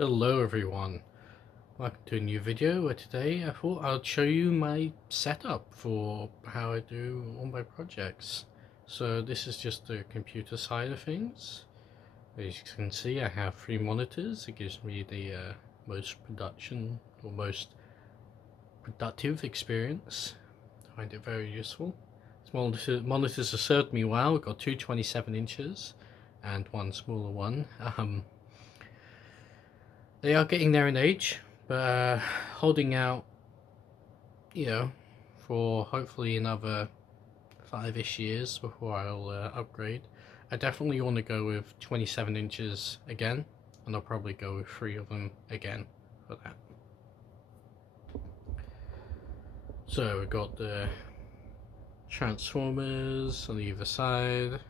Hello everyone, welcome to a new video where today I thought I'd show you my setup for how I do all my projects. So this is just the computer side of things. As you can see, I have 3 monitors. It gives me the most productive experience. I find it very useful. These monitors have served me well. I've got two 27 inches and one smaller one. They are getting there in age, but holding out, for hopefully another 5-ish years before I'll upgrade. I definitely want to go with 27 inches again, and I'll probably go with 3 of them again for that. So we've got the transformers on either side.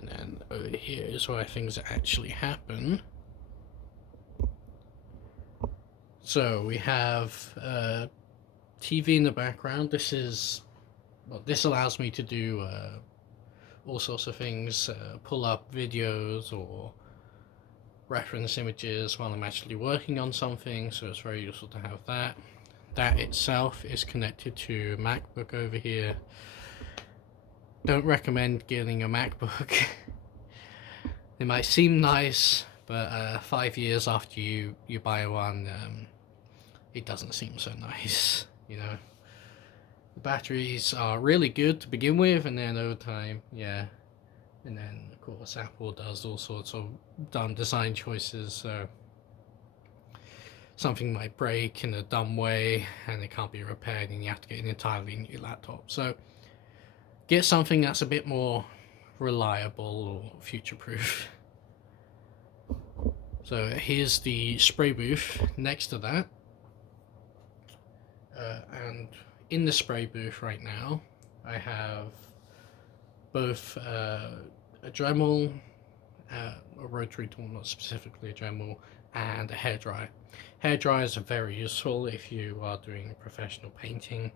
And then over here is where things actually happen. So we have TV in the background. This allows me to do all sorts of things, pull up videos or reference images while I'm actually working on something, so it's very useful to have that. That itself is connected to a MacBook over here. Don't recommend getting a MacBook. They might seem nice, but 5 years after you buy one, it doesn't seem so nice, The batteries are really good to begin with, and then over time, yeah. And then, of course, Apple does all sorts of dumb design choices, so something might break in a dumb way, and it can't be repaired, and you have to get an entirely new laptop. So get something that's a bit more reliable or future-proof. So here's the spray booth next to that. And in the spray booth right now, I have both a Dremel, a rotary tool, not specifically a Dremel, and a hairdryer. Hairdryers are very useful if you are doing professional painting.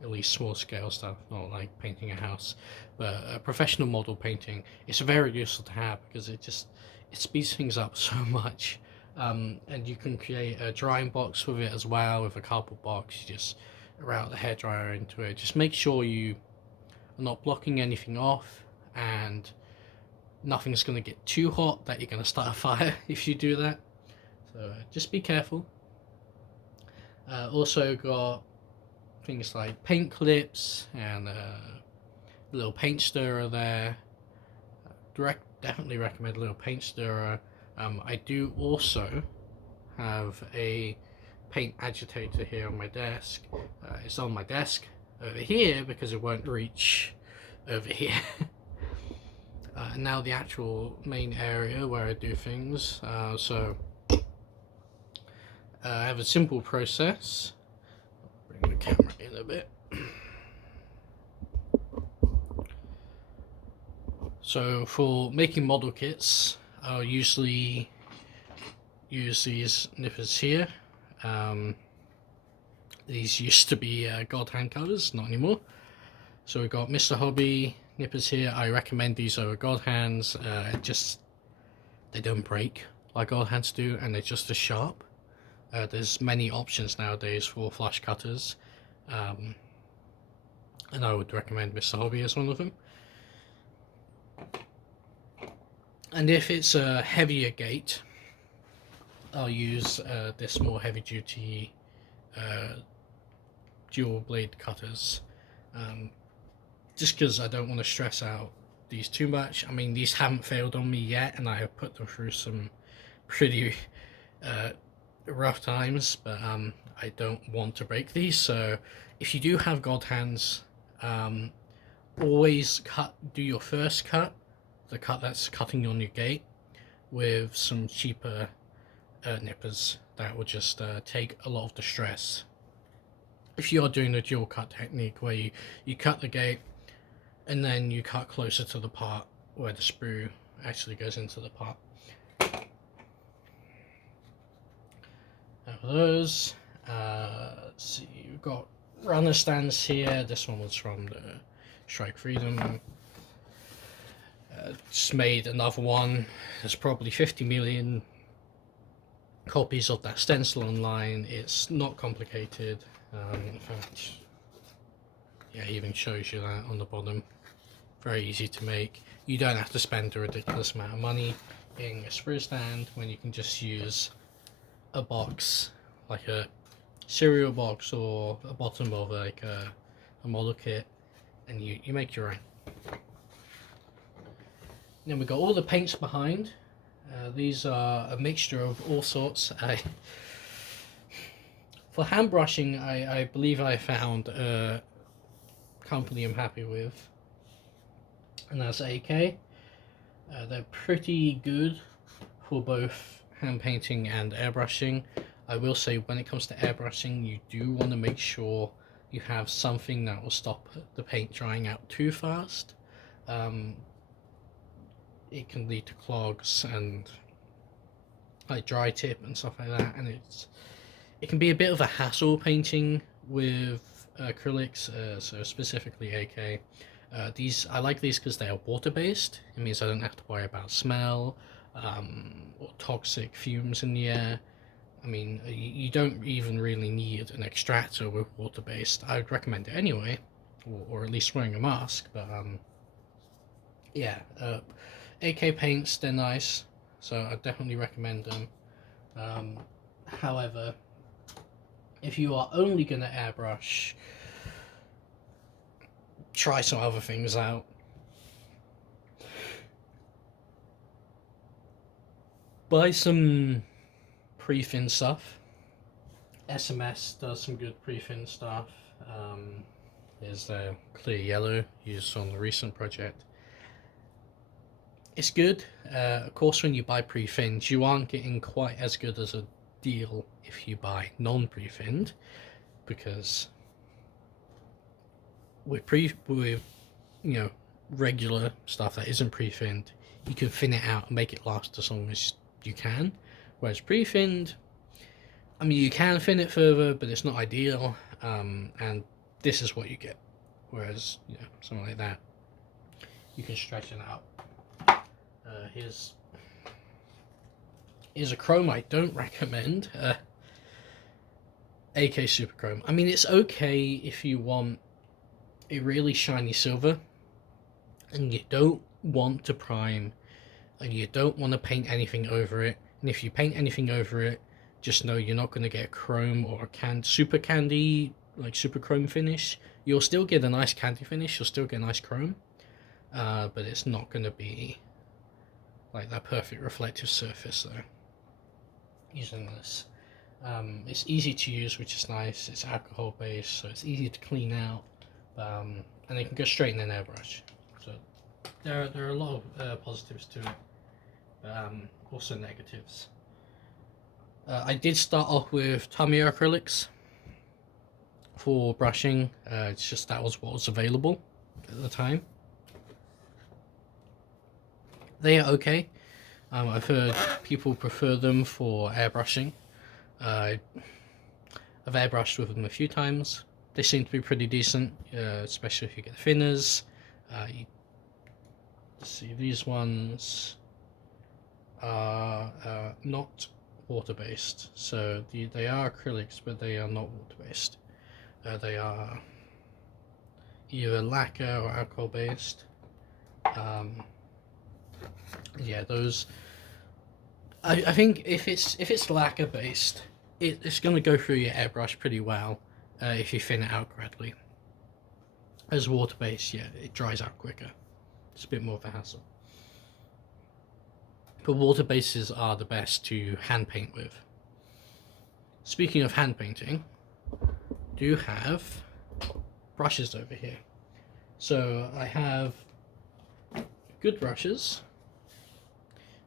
At least small scale stuff, not like painting a house, but professional model painting. It's very useful to have because it speeds things up so much. And you can create a drying box with it as well, with a cardboard box. You just route the hairdryer into it. Just make sure you are not blocking anything off, and nothing's going to get too hot that you're going to start a fire if you do that. So just be careful. Also got things like paint clips and a little paint stirrer there. Definitely recommend a little paint stirrer. I do also have a paint agitator here on my desk. It's on my desk over here because it won't reach over here. Now the actual main area where I do things. So I have a simple process. Bring the camera in a bit. So for making model kits, I'll usually use these nippers here. These used to be God hand covers, not anymore. So we've got Mr. Hobby nippers here. I recommend these over God hands. They don't break like God hands do, and they're just as sharp. There's many options nowadays for flush cutters, and I would recommend Mr. Hobby as one of them. And if it's a heavier gate, I'll use this more heavy duty dual blade cutters, just because I don't want to stress out these too much. I mean, these haven't failed on me yet, and I have put them through some pretty rough times, but I don't want to break these. So if you do have God hands, always do your first cut, the cut that's cutting on your gate, with some cheaper nippers. That will just take a lot of the stress. If you're doing the dual cut technique where you cut the gate and then you cut closer to the part where the sprue actually goes into the part. Now for those, let's see, we've got runner stands here. This one was from the Strike Freedom Just made another one. There's probably 50 million copies of that stencil online. It's not complicated. In fact, yeah, it even shows you that on the bottom. Very easy to make. You don't have to spend a ridiculous amount of money getting a sprue stand when you can just use a box, like a cereal box or a bottom of like a model kit, and you make your own. Then we got all the paints behind. These are a mixture of all sorts. For hand brushing, I believe I found a company I'm happy with, and that's AK. They're pretty good for both hand painting and airbrushing. I will say, when it comes to airbrushing, you do want to make sure you have something that will stop the paint drying out too fast. It can lead to clogs and like dry tip and stuff like that, and it can be a bit of a hassle painting with acrylics, so specifically AK. I like these because they are water based. It means I don't have to worry about smell or toxic fumes in the air. I mean, you don't even really need an extractor with water based. I would recommend it anyway, or at least wearing a mask. But yeah, AK paints, they're nice, so I definitely recommend them. However, if you are only going to airbrush, try some other things out. Buy some pre-fin stuff. SMS does some good pre-fin stuff. There's the clear yellow used on the recent project. It's good. Of course, when you buy pre-fins, you aren't getting quite as good as a deal if you buy non-pre-finned, because with regular stuff that isn't pre-finned, you can fin it out and make it last as long as you can. Whereas pre-finned, I mean, you can fin it further, but it's not ideal. And this is what you get. Whereas, something like that, you can stretch it out. Here's a chrome I don't recommend. AK Super Chrome. I mean, it's okay if you want a really shiny silver and you don't want to prime and you don't want to paint anything over it. And if you paint anything over it, just know you're not going to get chrome or super candy, like super chrome finish. You'll still get a nice candy finish, you'll still get a nice chrome, but it's not going to be like that perfect reflective surface though, using this. It's easy to use, which is nice. It's alcohol based, so it's easy to clean out, and it can go straight in an airbrush. So there are a lot of positives to it, but also negatives. I did start off with Tamiya acrylics for brushing. It's just that was what was available at the time. They are okay. I've heard people prefer them for airbrushing. I've airbrushed with them a few times. They seem to be pretty decent, especially if you get thinners. Let's see, these ones are not water-based, so they are acrylics, but they are not water-based. They are either lacquer or alcohol-based. Yeah, those. I think if it's lacquer based, it's going to go through your airbrush pretty well if you thin it out correctly. As water based, yeah, it dries out quicker. It's a bit more of a hassle. But water bases are the best to hand paint with. Speaking of hand painting, do have brushes over here. So I have good brushes,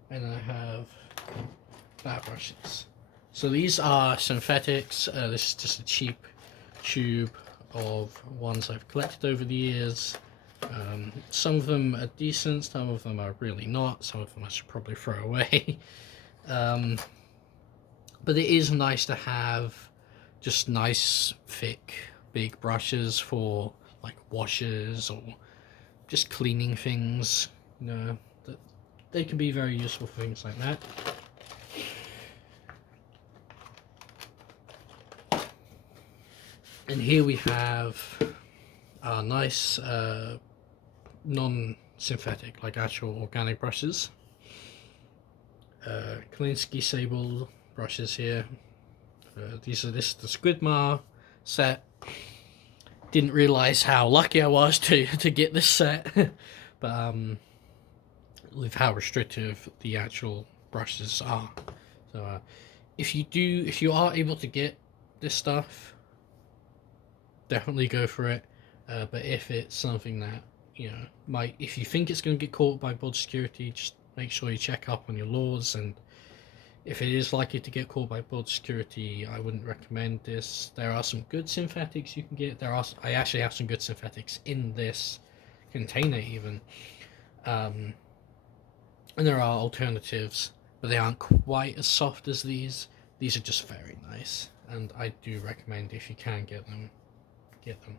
and I have bad brushes. So these are synthetics. This is just a cheap tube of ones I've collected over the years. Some of them are decent, some of them are really not, some of them I should probably throw away. But it is nice to have just nice, thick, big brushes for like washes or just cleaning things, No, they can be very useful for things like that. And here we have our nice non-synthetic, like actual organic brushes. Kalinsky Sable brushes here. This is the Squidmar set. Didn't realize how lucky I was to get this set, but with how restrictive the actual brushes are. So if you are able to get this stuff, definitely go for it. But if it's something that if you think it's going to get caught by border security, just make sure you check up on your laws, and if it is likely to get caught by border security, I wouldn't recommend this. There are some good synthetics you can get. I actually have some good synthetics in this container even, and there are alternatives, but they aren't quite as soft as these. These are just very nice, and I do recommend, if you can get them, get them.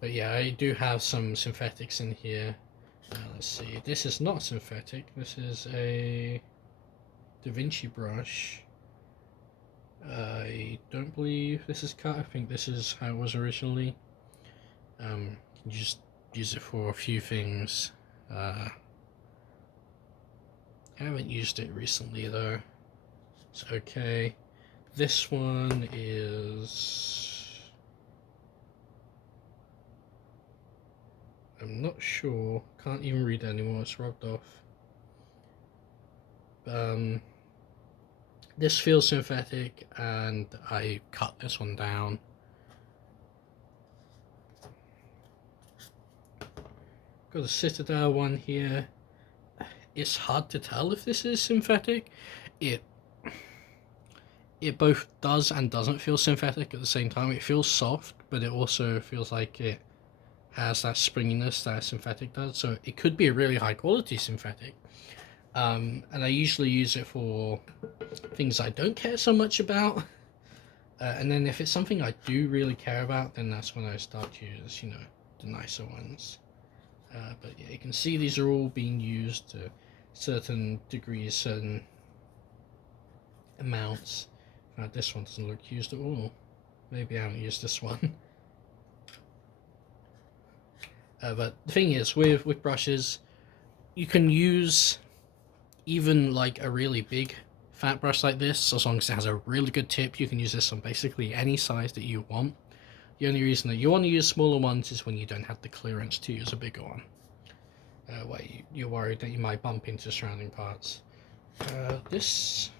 But yeah, I do have some synthetics in here. Let's see, this is not synthetic, this is a Da Vinci brush. I don't believe this is cut. I think this is how it was originally. You can just use it for a few things. I haven't used it recently though. It's okay. This one is, I'm not sure. Can't even read it anymore. It's rubbed off. This feels synthetic, and I cut this one down. Got a Citadel one here. It's hard to tell if this is synthetic. It both does and doesn't feel synthetic at the same time. It feels soft, but it also feels like it has that springiness that a synthetic does. So it could be a really high quality synthetic. And I usually use it for things I don't care so much about. And then if it's something I do really care about, then that's when I start to use, the nicer ones. But yeah, you can see these are all being used to certain degrees, certain amounts. In fact, this one doesn't look used at all. Maybe I haven't used this one. But the thing is, with brushes, you can use even like a really big fat brush like this, as long as it has a really good tip. You can use this on basically any size that you want. The only reason that you want to use smaller ones is when you don't have the clearance to use a bigger one, where you're worried that you might bump into surrounding parts. This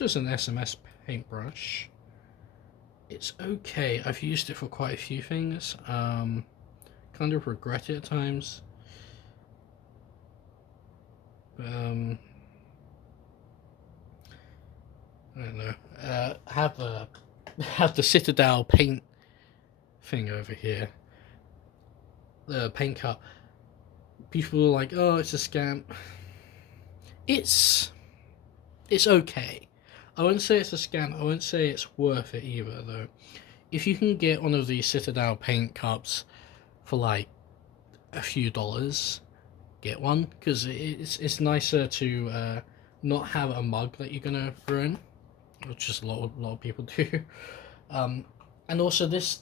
was an SMS paintbrush. It's okay. I've used it for quite a few things. Kind of regret it at times. I don't know. Have the Citadel paint thing over here. The paint cup. People are like, "Oh, it's a scam." It's okay. I wouldn't say it's a scam. I wouldn't say it's worth it either, though. If you can get one of these Citadel paint cups for like a few dollars, get one, because it's nicer to not have a mug that you're gonna ruin, which is a lot of people do. And also this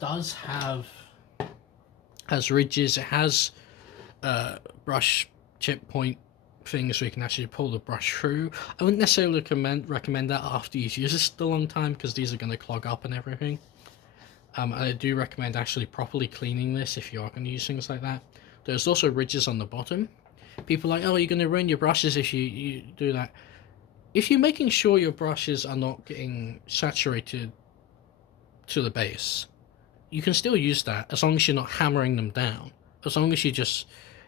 has ridges. It has brush chip point things so you can actually pull the brush through. I wouldn't necessarily recommend that after you've used this a long time, because these are going to clog up and everything. And I do recommend actually properly cleaning this if you are going to use things like that. There's also ridges on the bottom. People are like, "Oh, you're going to ruin your brushes if you do that." If you're making sure your brushes are not getting saturated to the base, you can still use that as long as you're not hammering them down. As long as you're just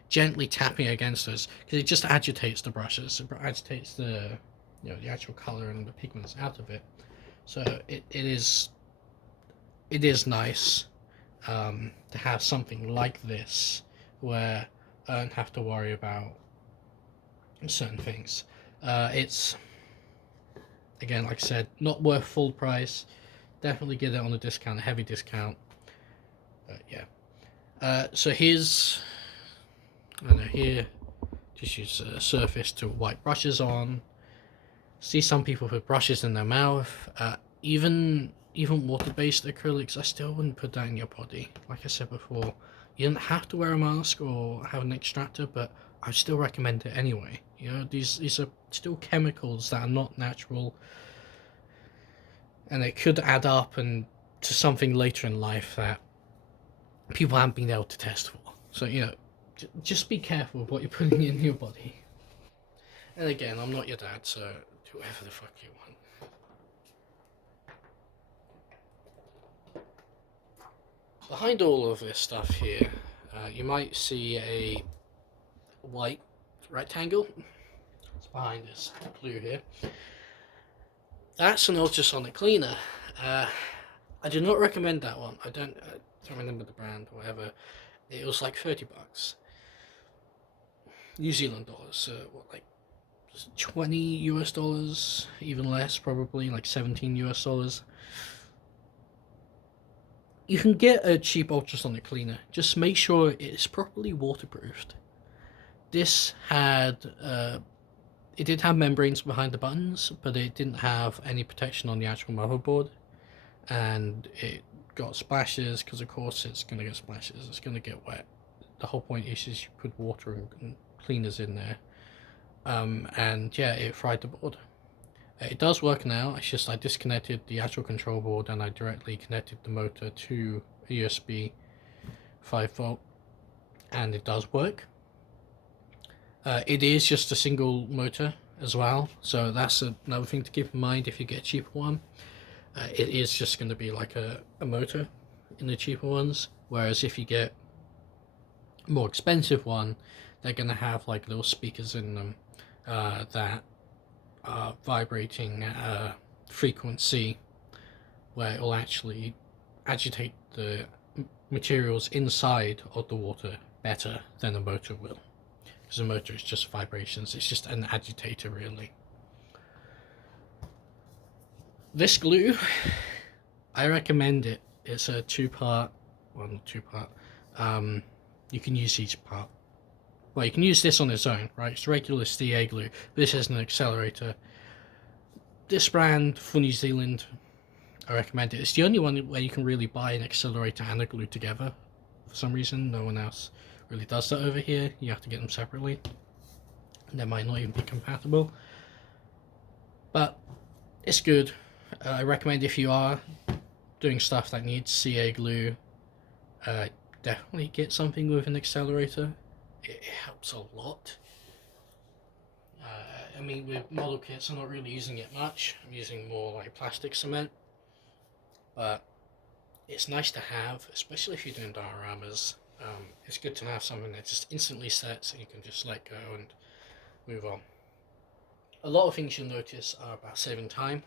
gently tapping against those, because it just agitates the brushes. It agitates the actual color and the pigments out of it. So it is nice to have something like this where I don't have to worry about certain things. It's, again, like I said, not worth full price. Definitely get it on a discount, a heavy discount. Yeah. So here's And here, just use a surface to wipe brushes on. See some people put brushes in their mouth. Even water-based acrylics, I still wouldn't put that in your body. Like I said before, you don't have to wear a mask or have an extractor, but I still recommend it anyway. You know, these are still chemicals that are not natural, and it could add up and to something later in life that people haven't been able to test for. So you know, just be careful of what you're putting in your body. And again, I'm not your dad, so do whatever the fuck you want. Behind all of this stuff here, you might see a white rectangle. It's behind this blue here. That's an ultrasonic cleaner. I do not recommend that one. I don't remember the brand or whatever. It was like $30. New Zealand dollars. So what, like 20 US dollars, even less probably, like 17 US dollars. You can get a cheap ultrasonic cleaner. Just make sure it's properly waterproofed. This had it did have membranes behind the buttons, but it didn't have any protection on the actual motherboard, and it got splashes because of course it's going to get splashes, it's going to get wet. The whole point is you put water and cleaners in there, and yeah, it fried the board. It does work now. It's just I disconnected the actual control board and I directly connected the motor to a USB 5V, and it does work. It is just a single motor as well, so that's another thing to keep in mind if you get a cheaper one. It is just going to be like a motor in the cheaper ones, whereas if you get a more expensive one, they're going to have like little speakers in them that are vibrating at a frequency where it will actually agitate the materials inside of the water better than a motor will. Because a motor is just vibrations, it's just an agitator really. This glue, I recommend it. It's a two-part, well not two-part, you can use each part. Well, you can use this on its own, right? It's regular CA glue. This is an accelerator. This brand for New Zealand, I recommend it. It's the only one where you can really buy an accelerator and a glue together. For some reason, no one else really does that over here. You have to get them separately. They might not even be compatible. But it's good. I recommend if you are doing stuff that needs CA glue, definitely get something with an accelerator. It helps a lot. I mean, with model kits, I'm not really using it much. I'm using more like plastic cement, but it's nice to have, especially if you're doing dioramas. It's good to have something that just instantly sets and you can just let go and move on. A lot of things you'll notice are about saving time.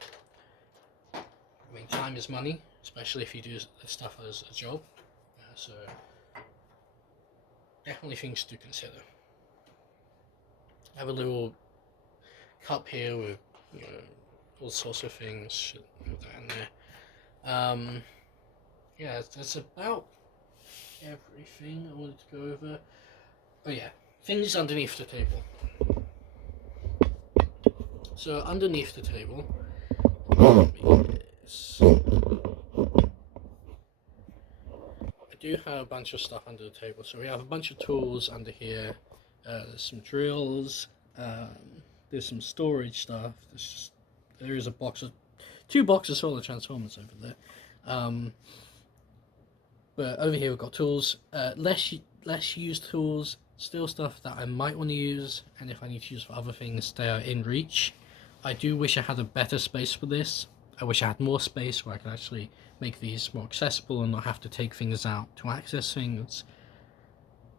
I mean, time is money, especially if you do this stuff as a job. So definitely things to consider. I have a little cup here with all sorts of things. Should put that in there. Yeah, that's about everything I wanted to go over. Oh yeah, things underneath the table. So underneath the table, I do have a bunch of stuff under the table. So we have a bunch of tools under here. There's some drills. There's some storage stuff. There is a box of 2 boxes full of transformers over there. But over here we've got tools. Less used tools. Still stuff that I might want to use, and if I need to use for other things, they are in reach. I do wish I had a better space for this. I wish I had more space where I could actually make these more accessible and not have to take things out to access things.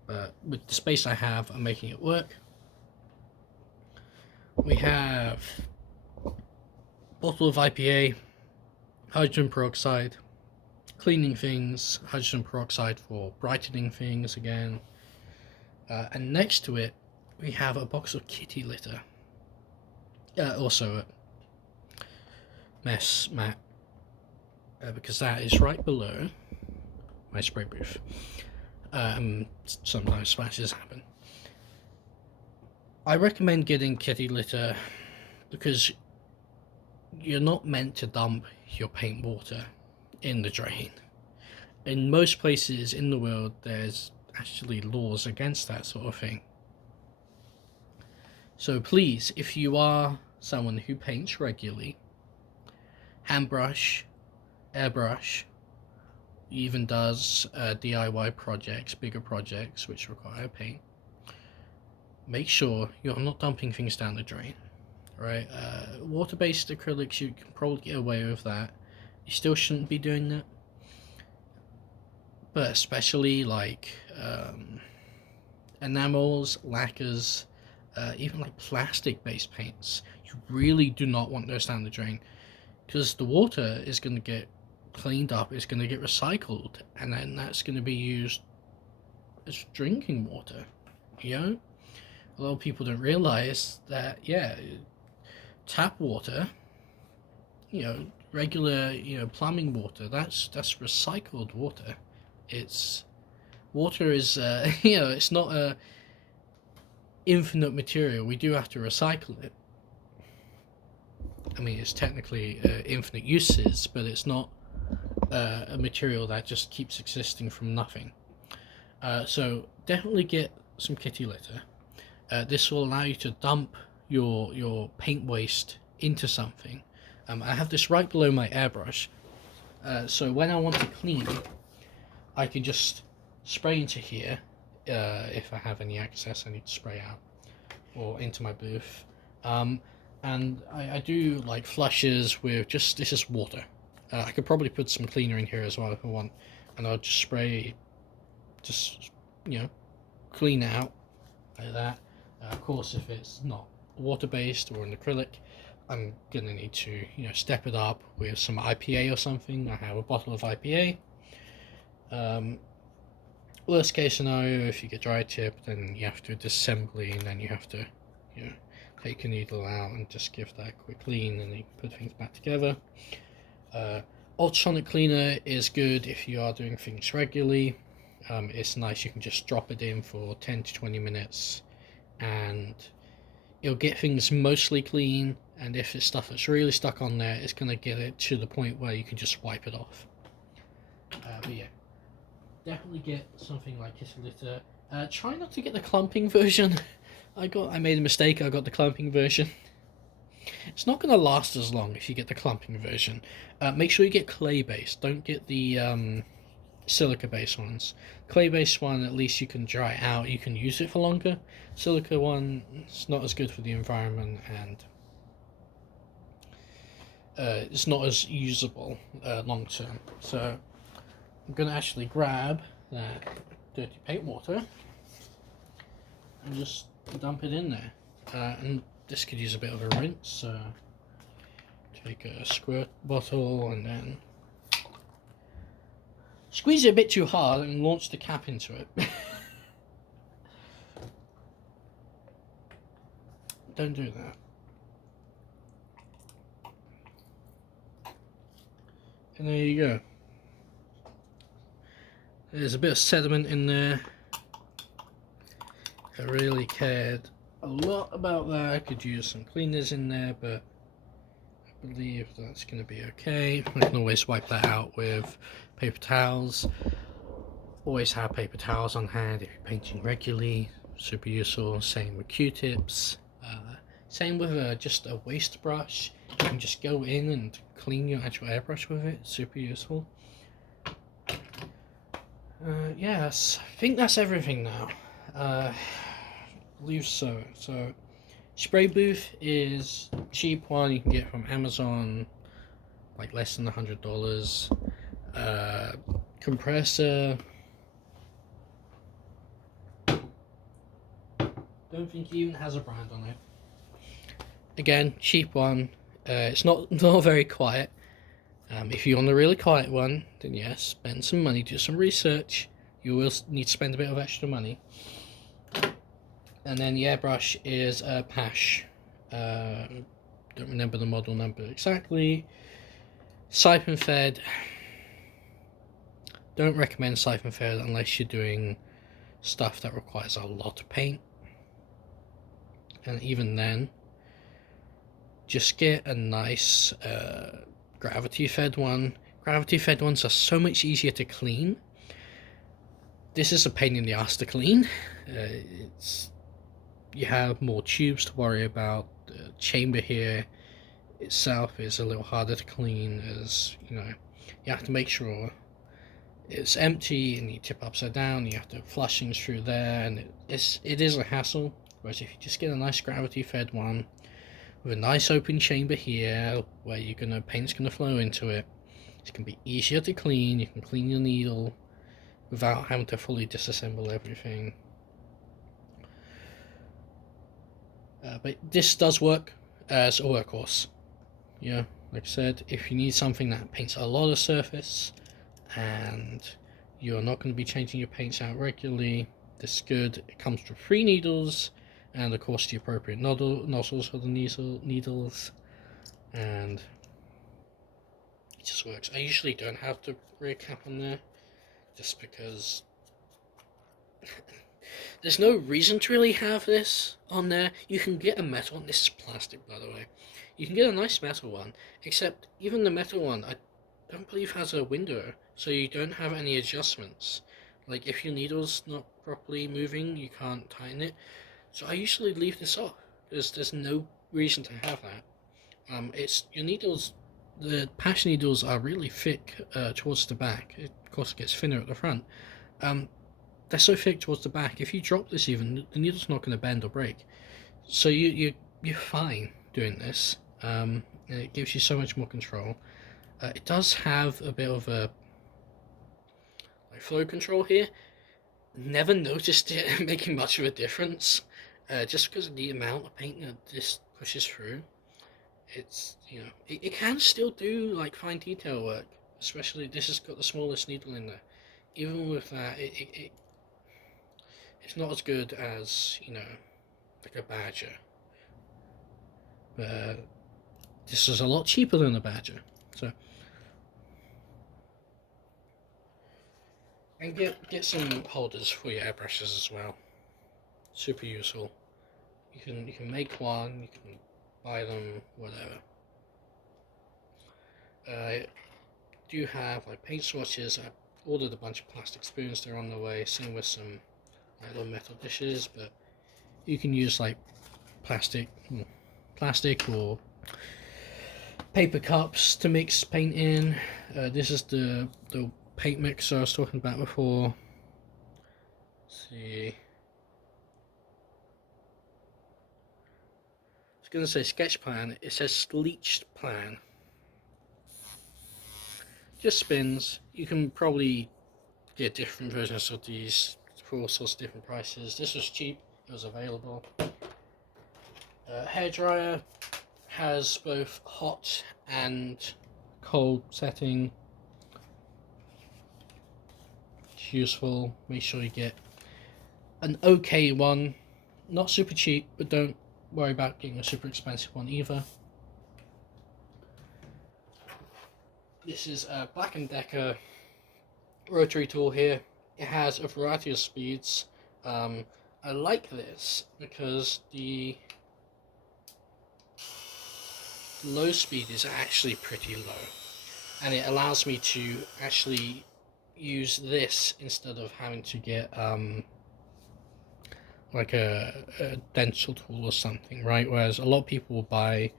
But with the space I have, I'm making it work. We have a bottle of IPA, hydrogen peroxide, cleaning things, hydrogen peroxide for brightening things again. And next to it, we have a box of kitty litter. Also a mess mat, because that is right below my spray booth. Sometimes splashes happen. I recommend getting kitty litter because you're not meant to dump your paint water in the drain. In most places in the world, there's actually laws against that sort of thing. So please, if you are someone who paints regularly, hand brush, airbrush, even does DIY projects, bigger projects which require paint, make sure you're not dumping things down the drain. Right? Water-based acrylics, you can probably get away with that. You still shouldn't be doing that. But especially like enamels, lacquers, even like plastic-based paints, you really do not want those down the drain, because the water is going to get cleaned up, it's going to get recycled, and then that's going to be used as drinking water. You know, a lot of people don't realize that. Yeah, tap water, regular, plumbing water, that's recycled water. It's water is it's not a infinite material. We do have to recycle it. I mean, it's technically infinite uses, but it's not a material that just keeps existing from nothing. So definitely get some kitty litter. This will allow you to dump your paint waste into something. I have this right below my airbrush, so when I want to clean, I can just spray into here. If I have any excess I need to spray out, or into my booth. And I do like flushes with just, this is water. I could probably put some cleaner in here as well if I want, and I'll just spray, just clean it out like that. Of course, if it's not water-based or an acrylic, I'm gonna need to step it up with some IPA or something. I have a bottle of IPA. Worst case scenario, if you get dry tip, then you have to disassembly, and then you have to take a needle out and just give that a quick clean, and you can put things back together. Ultrasonic cleaner is good if you are doing things regularly. It's nice, you can just drop it in for 10 to 20 minutes and it'll get things mostly clean, and if it's stuff that's really stuck on there, it's going to get it to the point where you can just wipe it off. But yeah, definitely get something like kitty litter. Try not to get the clumping version. I made a mistake, I got the clumping version. It's not going to last as long if you get the clumping version. Make sure you get clay based, don't get the silica based ones. Clay based one, at least you can dry it out, you can use it for longer. Silica one, it's not as good for the environment, and it's not as usable long term. So I'm going to actually grab that dirty paint water and just dump it in there. And this could use a bit of a rinse. Take a squirt bottle and then squeeze it a bit too hard and launch the cap into it. Don't do that. And there you go. There's a bit of sediment in there. I really cared a lot about that. I could use some cleaners in there, but I believe that's going to be okay. I can always wipe that out with paper towels. Always have paper towels on hand if you're painting regularly. Super useful. Same with Q-tips. Same with just a waste brush. You can just go in and clean your actual airbrush with it. Super useful. Yes, I think that's everything now. I believe so. So, spray booth is a cheap one you can get from Amazon, like less than $100. Compressor, don't think it even has a brand on it. Again, cheap one. It's not very quiet. If you want a really quiet one, then yes, spend some money, do some research. You will need to spend a bit of extra money. And then the airbrush is a Pash. Don't remember the model number exactly. Siphon fed. Don't recommend siphon fed unless you're doing stuff that requires a lot of paint. and even then, just get a nice gravity fed one. Gravity fed ones are so much easier to clean. This is a pain in the ass to clean. You have more tubes to worry about. The chamber here itself is a little harder to clean, as you know, you have to make sure it's empty and you tip upside down, you have to flush things through there, and it is a hassle. Whereas if you just get a nice gravity fed one with a nice open chamber here where paint's gonna flow into it, it's gonna be easier to clean. You can clean your needle without having to fully disassemble everything. But this does work as a workhorse. Yeah, like I said, if you need something that paints a lot of surface and you're not going to be changing your paints out regularly, this is good. It comes with 3 needles and of course the appropriate nozzles for the needles, and it just works. I usually don't have the rear cap on there just because there's no reason to really have this on there. You can get a metal one. This is plastic, by the way. You can get a nice metal one, except even the metal one I don't believe has a window, so you don't have any adjustments. Like if your needle's not properly moving, you can't tighten it. So I usually leave this off because there's no reason to have that. It's your needles. The patch needles are really thick towards the back. Of course, it gets thinner at the front. They're so thick towards the back. If you drop this, even the needle's not going to bend or break. So you're fine doing this. It gives you so much more control. It does have a bit of a flow control here. Never noticed it making much of a difference. Just because of the amount of paint that this pushes through. It's, you know, it can still do like fine detail work. Especially this has got the smallest needle in there. Even with that, it's not as good as, you know, like a Badger. But this is a lot cheaper than a Badger. So, and get some holders for your airbrushes as well. Super useful. You can make one, you can buy them, whatever. I do have like paint swatches. I ordered a bunch of plastic spoons, they're on the way. Same with some little metal dishes, but you can use like plastic or paper cups to mix paint in. This is the paint mixer I was talking about before. Let's see. I was going to say sketch plan, it says bleached plan. Just spins. You can probably get different versions of these for all sorts of different prices. This was cheap, it was available. Hairdryer has both hot and cold setting. It's useful. Make sure you get an okay one, not super cheap, but don't worry about getting a super expensive one either. This is a Black & Decker rotary tool here. It has a variety of speeds. I like this because the low speed is actually pretty low, and it allows me to actually use this instead of having to get like a dental tool or something, right? Whereas a lot of people will buy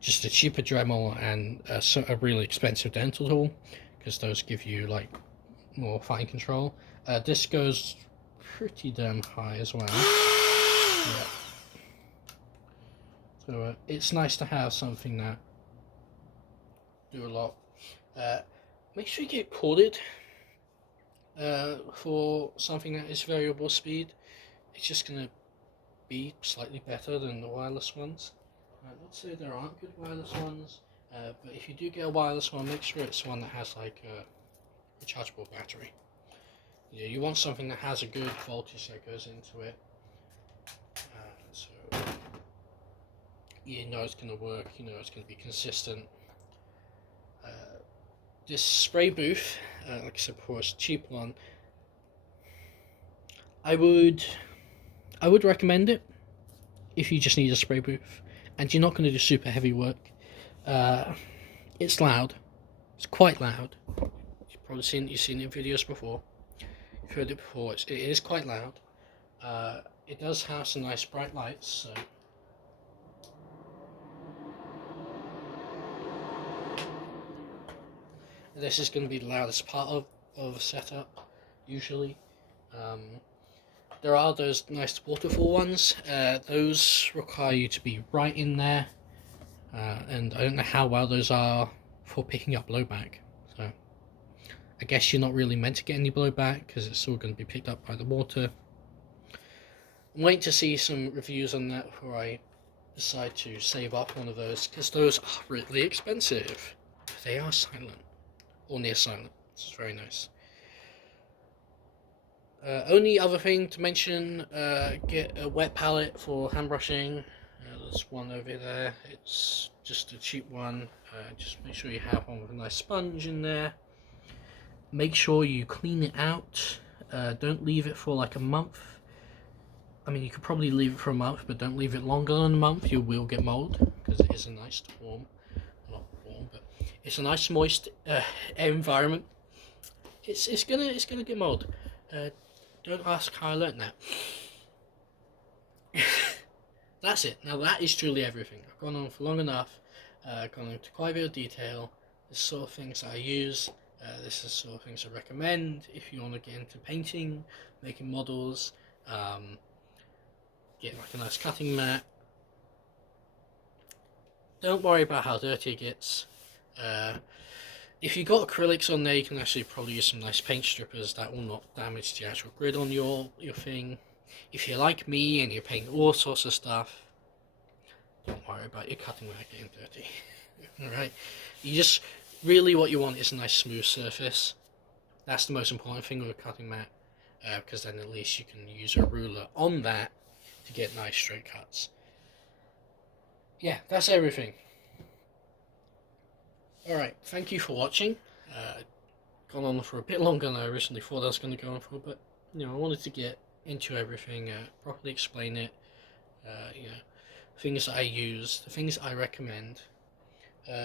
just a cheaper Dremel and a really expensive dental tool because those give you like more fine control. This goes pretty damn high as well. Yeah. So it's nice to have something that do a lot. Make sure you get corded for something that is variable speed. It's just going to be slightly better than the wireless ones. Let's say there aren't good wireless ones, but if you do get a wireless one, make sure it's one that has like a rechargeable battery. Yeah, you want something that has a good voltage that goes into it, so you know it's going to work, you know it's going to be consistent. This spray booth, like I said before, it's a cheap one. I would recommend it. if you just need a spray booth and you're not going to do super heavy work. It's loud. It's quite loud. You've probably seen it in videos before. You've heard it before. It is quite loud. It does have some nice bright lights. So this is going to be the loudest part of the setup, usually. There are those nice waterfall ones. Those require you to be right in there, and I don't know how well those are for picking up blowback. So I guess you're not really meant to get any blowback because it's all going to be picked up by the water. I'm waiting to see some reviews on that before I decide to save up one of those, because those are really expensive. They are silent, or near silent. It's very nice. Only other thing to mention, get a wet palette for hand brushing. There's one over there. It's just a cheap one. Just make sure you have one with a nice sponge in there. Make sure you clean it out. Don't leave it for like a month. I mean, you could probably leave it for a month, but don't leave it longer than a month. You will get mold, because it is a nice warm, not warm, but it's a nice moist air environment. It's gonna get mold. Don't ask how I learned that. That's it. Now that is truly everything. I've gone on for long enough. Gone into quite a bit of detail. This sort of things I use. This is sort of things I recommend if you want to get into painting, making models. Get like a nice cutting mat. Don't worry about how dirty it gets. If you've got acrylics on there, you can actually probably use some nice paint strippers that will not damage the actual grid on your thing. If you're like me and you're painting all sorts of stuff, don't worry about your cutting mat getting dirty. Alright? You just, really what you want is a nice smooth surface. That's the most important thing with a cutting mat, because then at least you can use a ruler on that to get nice straight cuts. Yeah, that's everything. Alright, thank you for watching. Gone on for a bit longer than I originally thought I was going to go on for, but I wanted to get into everything, properly explain it, things that I use, the things I recommend,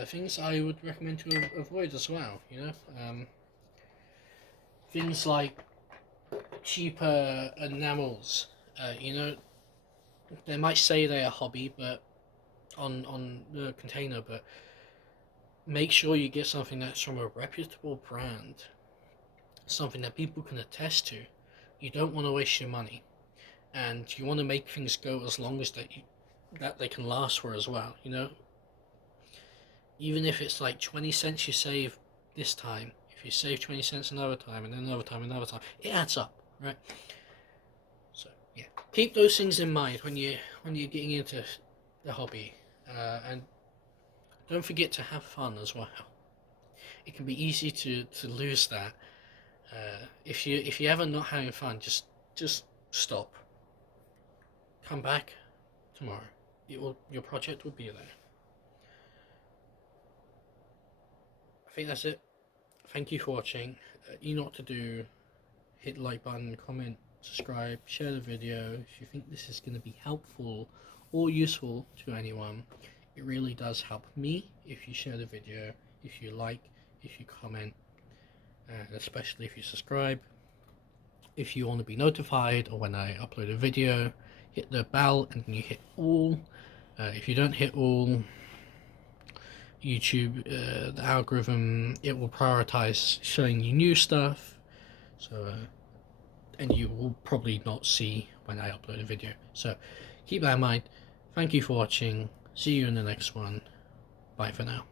things I would recommend to avoid as well, things like cheaper enamels, they might say they're a hobby, but on the container, but make sure you get something that's from a reputable brand, something that people can attest to. You don't want to waste your money, and you want to make things go as long as that they can last for as well. Even if it's like 20 cents you save this time, if you save 20 cents another time, and then another time, it adds up, right? So yeah, keep those things in mind when you're getting into the hobby, and don't forget to have fun as well. It can be easy to lose that. If you're ever not having fun, just stop. Come back tomorrow. Your project will be there. I think that's it. Thank you for watching. You know what to do. Hit the like button, comment, subscribe, share the video if you think this is going to be helpful or useful to anyone. It really does help me if you share the video, if you like, if you comment, and especially if you subscribe. If you want to be notified or when I upload a video, hit the bell and then you hit all. If you don't hit all, YouTube, the algorithm, it will prioritize showing you new stuff, so and you will probably not see when I upload a video. So keep that in mind. Thank you for watching. See you in the next one. Bye for now.